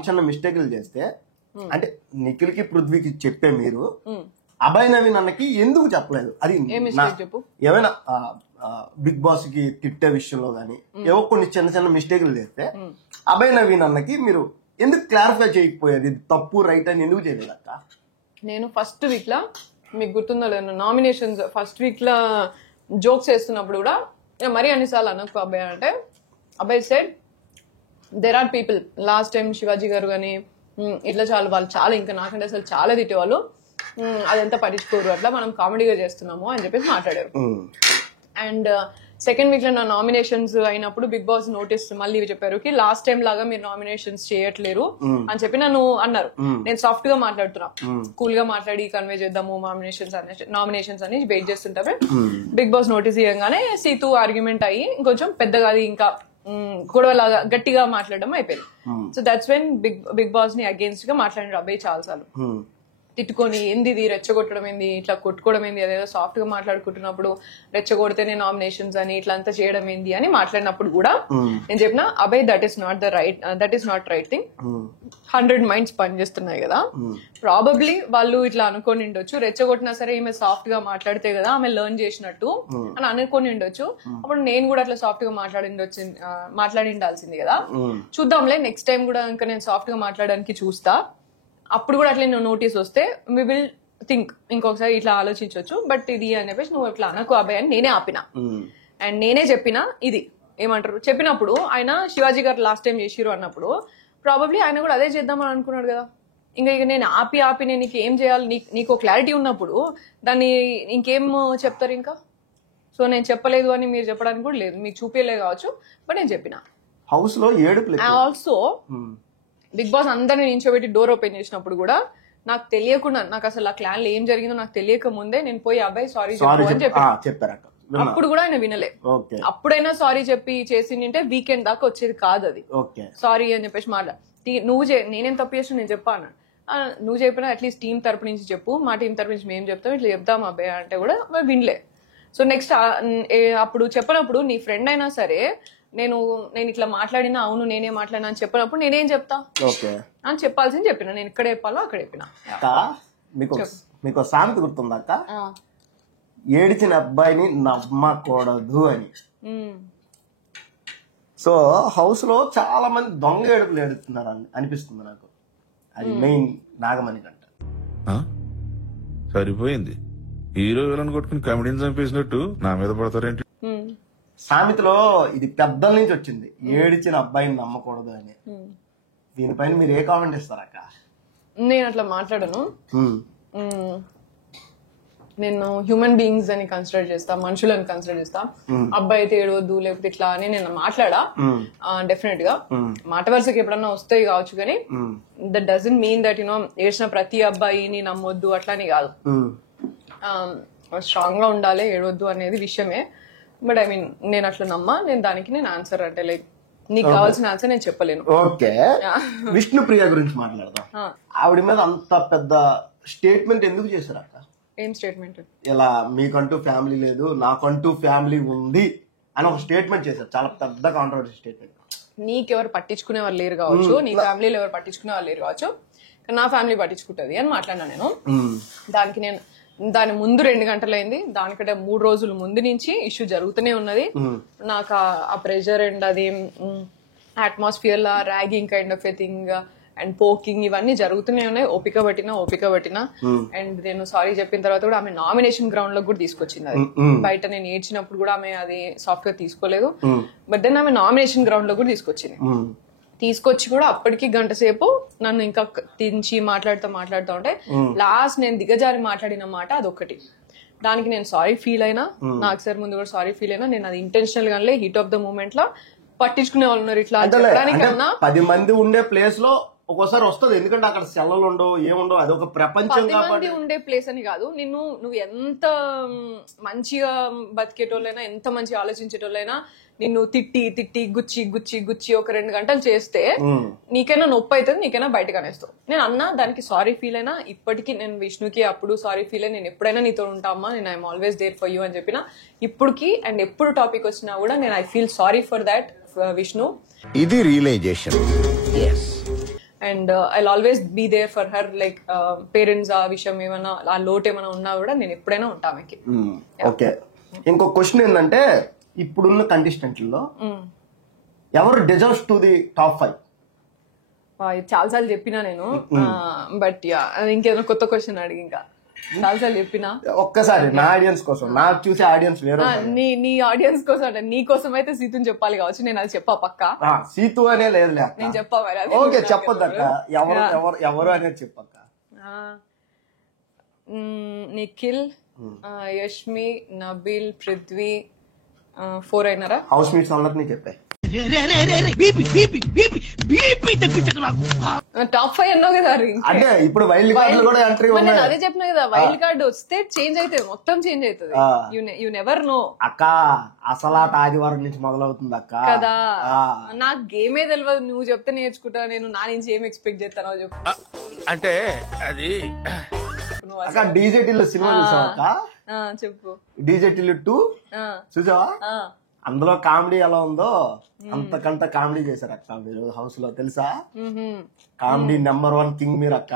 చిన్న మిస్టేక్లు చేస్తే, అంటే నిఖిల్ కి పృథ్వీకి చెప్పే మీరు అభయ్ నవీన్ అన్నకి ఎందుకు చెప్పలేదు? అది ఏమైనా బిగ్ బాస్ కి తిట్టే విషయంలో గానీ ఏవో కొన్ని చిన్న మిస్టేక్లు చేస్తే అభయ్ నవీన్ అన్నకి మీరు ఎందుకు క్లారిఫై చేయకపోయేది? తప్పు రైట్ అని ఎందుకు చేయలేదు అక్క? నేను ఫస్ట్ వీక్ లా, మీకు గుర్తుందో లేదు, నామినేషన్స్ ఫస్ట్ వీక్ లా జోక్స్ వేస్తున్నప్పుడు కూడా మరీ అన్నిసార్లు అనకు అబ్బాయి అంటే, అబ్బాయి said there are people, last time Shivaji గారు కానీ ఇట్లా వాళ్ళు చాలా ఇంకా నాకంటే అసలు చాలా తిట్టేవాళ్ళు, అదంతా పట్టించుకోరు, అట్లా మనం కామెడీగా చేస్తున్నాము అని చెప్పేసి మాట్లాడారు. అండ్ సెకండ్ వీక్ లో నా నామినేషన్స్ అయినప్పుడు బిగ్ బాస్ నోటీస్ మళ్ళీ చెప్పారు కి లాస్ట్ టైం లాగా మీరు నామినేషన్స్ చేయట్లేరు అని చెప్పి నన్ను అన్నారు. నేను సాఫ్ట్ గా మాట్లాడుతున్నా, కూల్ గా మాట్లాడి కన్వే చేద్దాము నామినేషన్స్ అని వెయిట్ చేస్తుంటే బిగ్ బాస్ నోటీస్ ఇవ్వగానే సీతు ఆర్గ్యుమెంట్ అయ్యి ఇంకొంచెం పెద్దగా అది ఇంకా గొడవలాగా గట్టిగా మాట్లాడడం అయిపోయింది. So that's when Bigg Boss ని అగేన్స్ట్ గా మాట్లాడినారు అబ్బాయి చాలాసార్లు. తిట్టుకొని ఏంది ఇది రెచ్చగొట్టడం ఏంది, ఇట్లా కొట్టుకోవడం ఏంది, అదేదో సాఫ్ట్ గా మాట్లాడుకుంటున్నప్పుడు రెచ్చగొడితేనే నామినేషన్స్ అని ఇట్లా అంతా చేయడం ఏంది అని మాట్లాడినప్పుడు కూడా నేను చెప్పిన అబ్బాయి that is not right thing. 100 minds పనిచేస్తున్నాయి కదా, ప్రాబబ్లీ వాళ్ళు ఇట్లా అనుకొని ఉండొచ్చు, రెచ్చగొట్టినా సరే ఈమె సాఫ్ట్ గా మాట్లాడితే కదా ఆమె లెర్న్ చేసినట్టు అని అనుకొని ఉండొచ్చు. అప్పుడు నేను కూడా అట్లా సాఫ్ట్ గా మాట్లాడి ఉండాల్సింది కదా. చూద్దాంలే నెక్స్ట్ టైం కూడా ఇంకా నేను సాఫ్ట్ గా మాట్లాడడానికి చూస్తా, అప్పుడు కూడా అట్లా నువ్వు నోటీస్ వస్తే వి విల్ థింక్ ఇంకొకసారి ఇట్లా ఆలోచించవచ్చు. బట్ ఇది అని చెప్పేసి నువ్వు ఇట్లా అనకు అబ్బాయి అని నేనే ఆపిన. అండ్ నేనే చెప్పిన ఇది ఏమంటారు చెప్పినప్పుడు ఆయన శివాజీ గారు లాస్ట్ టైం చేసిరు అన్నప్పుడు ప్రాబబ్లీ ఆయన కూడా అదే చేద్దామని అనుకున్నాడు కదా. ఇంకా నేను ఆపి నేను నీకు ఏం చేయాలి, నీకు క్లారిటీ ఉన్నప్పుడు దాన్ని ఇంకేం చెప్తారు ఇంకా. సో నేను చెప్పలేదు అని మీరు చెప్పడానికి కూడా లేదు, మీకు చూపించలేదు కావచ్చు, బట్ నేను చెప్పిన. హౌస్ లో ఆల్సో బిగ్ బాస్ అందరిని నించోబెట్టి డోర్ ఓపెన్ చేసినప్పుడు కూడా నాకు తెలియకుండా, నాకు అసలు ఆ క్లాన్ లో ఏం జరిగిందో నాకు తెలియక ముందే నేను పోయి అబ్బాయి సారీ చెప్పు అని చెప్పారు. అప్పుడు కూడా ఆయన వినలే. అప్పుడైనా సారీ చెప్పి చేసిందంటే వీకెండ్ దాకా వచ్చేది కాదు అది. సారీ అని చెప్పేసి నేనేం తప్పు చేసిన నేను చెప్పా అన్నాడు. నువ్వు చెప్పినా అట్లీస్ట్ టీం తరపు నుంచి చెప్పు, మా టీం తరపు నుంచి మేము చెప్తాం, ఇట్లా చెప్తాం అబ్బాయి అంటే కూడా వినలే. సో నెక్స్ట్ అప్పుడు చెప్పినప్పుడు నీ ఫ్రెండ్ అయినా సరే నేను ఇట్లా మాట్లాడినా అవును నేనే మాట్లాడినా అని చెప్పినప్పుడు నేనేం చెప్తా అని చెప్పాల్సింది చెప్పిన. నేను ఇక్కడ చెప్పాలో అక్కడ చెప్పిన. మీకు సామెత గుర్తుందా అక్క, ఏడిచిన అబ్బాయిని నమ్మకూడదు అని. సో హౌస్ లో చాలా మంది దొంగ ఏడుపులు ఏడుతున్నారు అనిపిస్తుంది నాకు. అది మెయిన్ నాగమణి కంట. సరిపోయింది, హీరో విలన్ కొట్టుకుని కమెడీని చంపేసినట్టు నా మీద పడతారేంటి. సామెతలో ఇది పెద్దల నుంచి వచ్చింది, ఏడిచిన అబ్బాయిని నమ్మకూడదు అని. దీనిపైన మీరు ఏ కామెంట్ ఇస్తారక్క? నేను అట్లా మాట్లాడను. నేను హ్యూమన్ బీయింగ్స్ అని కన్సిడర్ చేస్తా, మనుషులను కన్సిడర్ చేస్తా. అబ్బాయి అయితే ఏడవద్దు లేకపోతే ఇట్లా అని నేను మాట్లాడా. డెఫినెట్ గా మాట వరుసకి ఎప్పుడన్నా వస్తాయి కావచ్చు, కానీ దట్ డజంట్ మీన్ దట్ ఏడ్చిన ప్రతి అబ్బాయిని నమ్మొద్దు అట్లానే కాదు. స్ట్రాంగ్ గా ఉండాలి, ఏడవద్దు అనేది విషయమే. బట్ ఐ మీన్ నేను అట్లా నమ్మా, నేను ఆన్సర్ అంటే లైక్ నీకు కావాల్సిన ఆన్సర్ నేను చెప్పలేను. ఓకే, విష్ణుప్రియ గురించి మాట్లాడదాం. ఆవిడ మీద అంత పెద్ద స్టేట్మెంట్ ఎందుకు చేశారు అక్క? ఏం స్టేట్మెంట్? ఇలా మీకంటూ ఫ్యామిలీ లేదు, నాకంటూ ఫ్యామిలీ ఉంది అని ఒక స్టేట్మెంట్ చేశారు. చాలా పెద్ద కాంట్రవర్సీ స్టేట్మెంట్. నీకెవరు పట్టించుకునే వాళ్ళు లేరు కావచ్చు, నీ ఫ్యామిలీలో ఎవరు పట్టించుకునే వాళ్ళు లేరు కావచ్చు, నా ఫ్యామిలీ పట్టించుకుంటది అని మాట్లాడినా నేను. దాని ముందు 2 గంటలైంది, దానికంటే 3 రోజుల ముందు నుంచి ఇష్యూ జరుగుతూనే ఉన్నది. నాకు ఆ ప్రెషర్ అండ్ అది atmosphere law ragging kind of a thing and poking ఇవన్నీ జరుగుతూనే ఉన్నాయి. ఓపిక పట్టినా అండ్ నేను సారీ చెప్పిన తర్వాత కూడా ఆమె నామినేషన్ గ్రౌండ్ లో కూడా తీసుకొచ్చింది. అది బయట నేను ఏడ్చినప్పుడు కూడా ఆమె అది సాఫ్ట్ గా తీసుకోలేదు, బట్ దెన్ ఆమె నామినేషన్ గ్రౌండ్ లో కూడా తీసుకొచ్చి కూడా అప్పటికి గంట సేపు నన్ను ఇంకా తించి మాట్లాడుతూ ఉంటే లాస్ట్ నేను దిగజారి మాట్లాడిన మాట అదొక్కటి. దానికి నేను సారీ ఫీల్ అయినా, నాకు సార్ ముందు కూడా సారీ ఫీల్ అయినా. నేను అది ఇంటెన్షనల్ గానే హీట్ ఆఫ్ ద మూమెంట్ లో పట్టించుకునే వాళ్ళు ఉన్నారు ఇట్లా చెప్పడానికన్నా. 10 మంది ఉండే ప్లేస్ లో ఒక్కోసారి వస్తుంది, ఎందుకంటే అక్కడ సెలవులు ఉండవు, ఏముండవు, అదొక ప్రపంచం. 10 మంది ఉండే ప్లేస్ అని కాదు, నువ్వు ఎంత మంచిగా బతికేటోళ్ళైనా, ఎంత మంచిగా ఆలోచించేటోళ్ళైనా నిన్ను తిట్టి గుచ్చి ఒక 2 గంటలు చేస్తే నీకైనా నొప్పి అవుతుంది, నీకైనా బయటకు అనేస్తావు. నేను అన్నా దానికి సారీ ఫీల్ అయినా. ఇప్పటికీ నేను విష్ణుకి అప్పుడు సారీ ఫీల్ అయినా, నేను ఎప్పుడైనా నీతో ఉంటా అమ్మా, నేను I'm always there for you అని చెప్పిన. ఇప్పటికి అండ్ ఎప్పుడు టాపిక్ వచ్చినా కూడా నేను I feel sorry for that Vishnu. ఇది realisation. And I'll always be there for her. Like parents ఆ విషయం ఏమైనా ఆ లోటు ఏమైనా ఉన్నా కూడా నేను ఎప్పుడైనా ఉంటా ఆమెకి. ఓకే, ఇంకో క్వశ్చన్ ఏంటంటే ఇప్పుడున్న కంటెస్టెంట్లలో ఎవరు డిజర్వ్స్ టు ది టాప్ 5? చాలాసార్లు చెప్పినా నేను, బట్ యా ఇంకేదైనా కొత్త క్వశ్చన్ అడిగి ఇంకా చాలాసార్లు చెప్పినా. ఒక్కసారి నా ఆడియన్స్ కోసం, నాకు చూసే ఆడియన్స్ వేరే, నీ ఆడియన్స్ కోసం అంటే నీ కోసం అయితే సీతుని చెప్పాలి కావచ్చు. నేను అది చెప్పా పక్కా. సీతు అనే లేదు, నేను చెప్పా మరి. ఓకే, చెప్పొద్దక్క, ఎవరు అనేది చెప్పక్క. నిఖిల్, యష్మి, నబీల్, పృథ్వీ, 4 అయినారా? హౌస్ మీట్స్ అందరినీ చెప్పాయి. టాప్ 5 అన్నావు కదా. అంటే ఇప్పుడు వైల్డ్ కార్డులు కూడా ఎంట్రీ ఉన్నాయి. అదే చెప్పినా కదా, వైల్డ్ కార్డ్ వస్తే చేంజ్ అవుతుంది, మొత్తం చేంజ్ అవుతుంది. యు నెవర్ నో అక్క. అసలాట ఆదివారం నుంచి మొదలవుతుంది అక్క కదా. నాకు గేమే తెలియదు, నువ్వు చెప్తే నేర్చుకుంటా. నేను నా నుంచి ఏం ఎక్స్పెక్ట్ చేస్తానో చెప్పు. అంటే అది అక్క డీజేటీలో సినిమా చూసావా అక్క? చెప్పు. డీజేటీలు 2 చూసావా? అందులో కామెడీ ఎలా ఉందో అంతకంత కామెడీ చేశారు అక్క మీరు హౌస్ లో, తెలుసా? కామెడీ నెంబర్ 1 కింగ్ మీరు అక్క.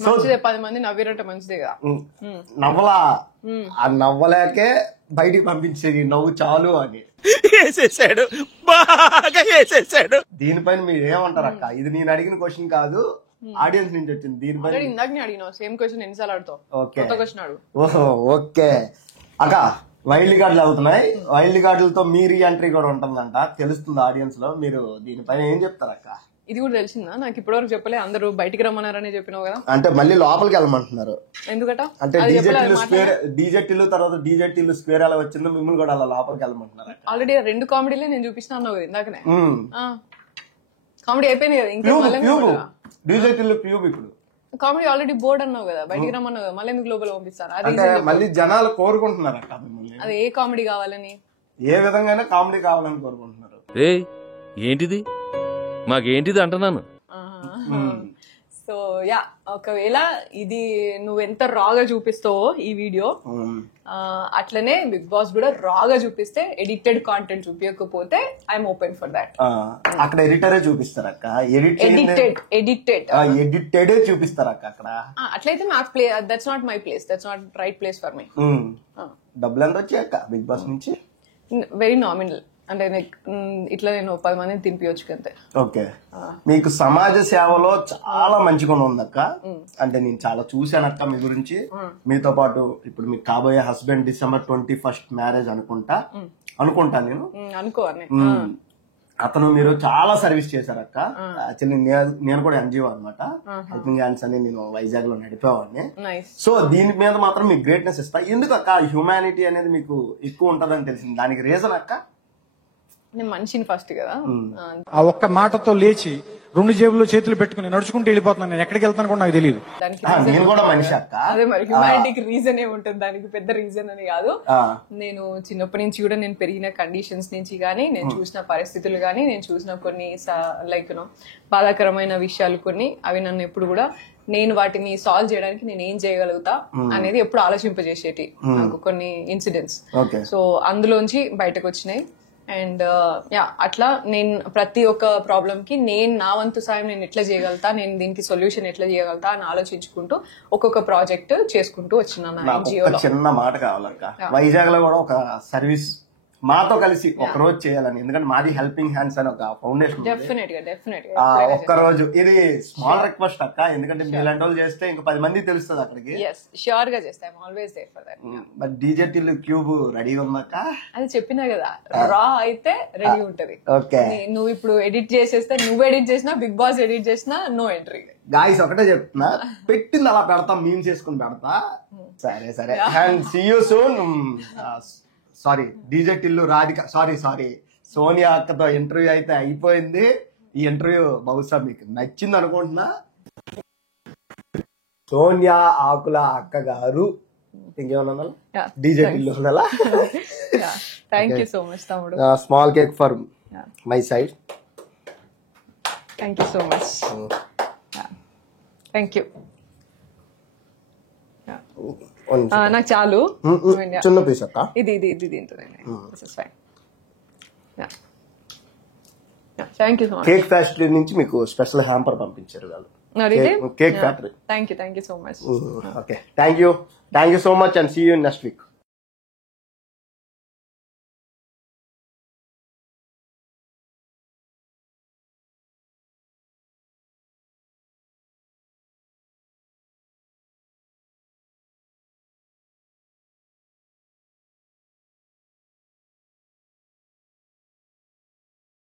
మంచిదే, 10 మంది నవ్విరంటే మంచిదే కదా. నవ్వలా, ఆ నవ్వలేకే బయటికి పంపించేది నవ్వు చాలు అని. దీనిపైన మీరు ఏమంటారు అక్క? ఇది నేను అడిగిన క్వశ్చన్ కాదు, ఆడియన్స్ నుంచి వచ్చింది. దీనిపైన ఇందాక నేను అడిగినా సేమ్ క్వశ్చన్, ఎన్నిసార్లు అడుగుతావు? కొత్త క్వశ్చన్ అడుగు. ఓకే అక్క, వైల్డ్ కార్డులు అవుతున్నాయి. వైల్డ్ కార్డులతో మీ రీ ఎంట్రీ కూడా ఉంటుందంట, తెలుస్తుంది ఆడియన్స్ లో. మీరు దీనిపైన ఏం చెప్తారు అక్క? ఇది కూడా తెలిసిందా? నాకు ఇప్పటివరకు చెప్పలే. అందరూ బయటికి రమ్మన్నారని చెప్పినావు కదా. అంటే మళ్ళీ లోపలికి వెళ్ళమంటున్నారు. ఎందుకట? అంటే డీజెటీలు తర్వాత డీజెటీలు స్క్వేర్ ఎలా వచ్చిందో మిమ్మల్ని కూడా అలా లోపలికి వెళ్ళమంటున్నారు. ఆల్రెడీ 2 కామెడీలే నేను చూపిస్తున్నా అన్నావు కదా ఇందాకనే. కామెడీ అయిపోయింది కదా. ఇంకా డీజెటీలు ప్యూబ్ ఇప్పుడు కామెడీ ఆల్రెడీ బోర్డ్ అన్నావు కదా, బయటికి రమ్మన్నావు కదా, మళ్ళీ ఎందుకు లోపల పంపిస్తారు? అంటే మళ్ళీ జనాలు కోరుకుంటున్నారు అక్క మిమ్మల్ని. అది ఏ కామెడీ కావాలని, ఏ విధంగా కామెడీ కావాలని కోరుకుంటున్నారు. ఏంటిది మాకేంటిది అంటున్నాను. సో యా, ఒకవేళ ఇది నువ్వు ఎంత రాగా చూపిస్తావో ఈ వీడియో, అట్లనే బిగ్ బాస్ కూడా రాగా చూపిస్తే, ఎడిటెడ్ కాంటెంట్ చూపించకపోతే ఐఎమ్ ఓపెన్ ఫర్ దాట్. అక్కడ ఎడిటరే చూపిస్తారు అక్క, ఎడిటెడే చూపిస్తారు అక్క అక్కడ. అట్లయితే నాకు play, that's not my place, that's not right place for me. డబ్బులు ఎంత వచ్చాయి అక్క బిగ్ బాస్ నుంచి? Very nominal. అంటే ఇట్లా నేను 10 మందిని తినిపించచ్చు అంతే. ఓకే, మీకు సమాజ సేవలో చాలా మంచి గుణం ఉందక్క. అంటే నేను చాలా చూశానక్క మీ గురించి. మీతో పాటు ఇప్పుడు మీకు కాబోయే హస్బెండ్ December 21st మ్యారేజ్ అనుకుంటా నేను అనుకోవాలి. అతను మీరు చాలా సర్వీస్ చేశారక్క. యాక్చువల్లీ నేను కూడా ఎన్జిఓ అనమాట, హెల్పింగ్ హ్యాండ్స్ అని నేను వైజాగ్ లో నడిపేవాడిని. సో దీని మీద మాత్రం మీకు గ్రేట్నెస్ ఇస్తా. ఎందుకు అక్క హ్యూమానిటీ అనేది మీకు ఎక్కువ ఉంటదని తెలిసింది, దానికి రీజన్ అక్క? నేను మనిషిని ఫస్ట్ కదా. ఆ ఒక్క మాటతో లేచి 2 జేబుల్లో చేతులు పెట్టుకుని నడుచుకుంటూ వెళ్ళిపోతున్నాను. నేను ఎక్కడికి వెళ్తాను కూడా నాకు తెలియదు. నేను కూడా మనిషి అక్క. అదే మరి హ్యూమానిటీకి రీజన్ ఏముంటుంది, దానికి పెద్ద రీజన్ అని కాదు. నేను చిన్నప్పటి నుంచి కూడా నేను పెరిగిన కండిషన్స్ నుంచి గానీ, నేను చూసిన పరిస్థితులు గానీ, నేను చూసిన కొన్ని లైక్ బాధాకరమైన విషయాలు కొన్ని, అవి నన్ను ఎప్పుడు కూడా నేను వాటిని సాల్వ్ చేయడానికి నేను ఏం చేయగలుగుతా అనేది ఎప్పుడు ఆలోచింపజేసేటి నాకు కొన్ని ఇన్సిడెంట్స్. సో అందులోంచి బయటకు వచ్చినాయి. అండ్ యా, అట్లా నేను ప్రతి ఒక్క ప్రాబ్లమ్ కి నేను నా వంతు సాయం నేను ఎట్లా చేయగలుగుతా, నేను దీనికి సొల్యూషన్ ఎట్లా చేయగలుగుతా అని ఆలోచించుకుంటూ ఒక్కొక్క ప్రాజెక్ట్ చేసుకుంటూ వచ్చినాను. చిన్న మాట కావాలక్క, వైజాగ్ లో కూడా ఒక సర్వీస్ మాతో కలిసి ఒక రోజు చేయాలని, ఎందుకంటే మాది హెల్పింగ్ హ్యాండ్స్ అని ఒక ఫౌండేషన్. ఒక్కరోజు ఇది స్మాల్ రిక్వెస్ట్ అక్క, ఎందుకంటే మీలాంటి వాళ్ళు చేస్తే ఇంకా 10 మంది తెలుస్తుంది అక్కడికి. ష్యూర్ గా చేస్తాం, always there for that. But డీజేటీలు క్యూబ్ రెడీ ఉందక్క, అది చెప్పినా కదా, రా అయితే రెడీ ఉంటది. ఓకే, నువ్వు ఇప్పుడు ఎడిట్ చేసేస్తే, నువ్వు ఎడిట్ చేసినా, బిగ్ బాస్ ఎడిట్ చేసినా నో ఎంట్రీ. గాయస్ ఒకటే చెప్తున్నా, పెట్టింది అలా పెడతా, మీమ్స్ చేసుకుని పెడతా. సరే and see you soon. Sorry డీజేటీలు రాధిక, సారీ సోనియా అక్కతో ఇంటర్వ్యూ అయితే అయిపోయింది. ఈ ఇంటర్వ్యూ బహుశా మీకు నచ్చింది అనుకుంటున్నా. సోనియా ఆకుల అక్క గారు ఇంకేమన్నా డీజేటీలు ఉండాలా? థ్యాంక్ యూ సో మచ్ తమ్ముడు. Small cake for my side. Thank you so much. Thank you. నాకు చాలు, చిన్న పీస్ అక్క. ఇది thank you so much. Cake factory నుంచి మీకు స్పెషల్ హ్యాంపర్ పంపించారు వాళ్ళు. Cake factory. Thank you so much. Okay, thank you so much and see you next week.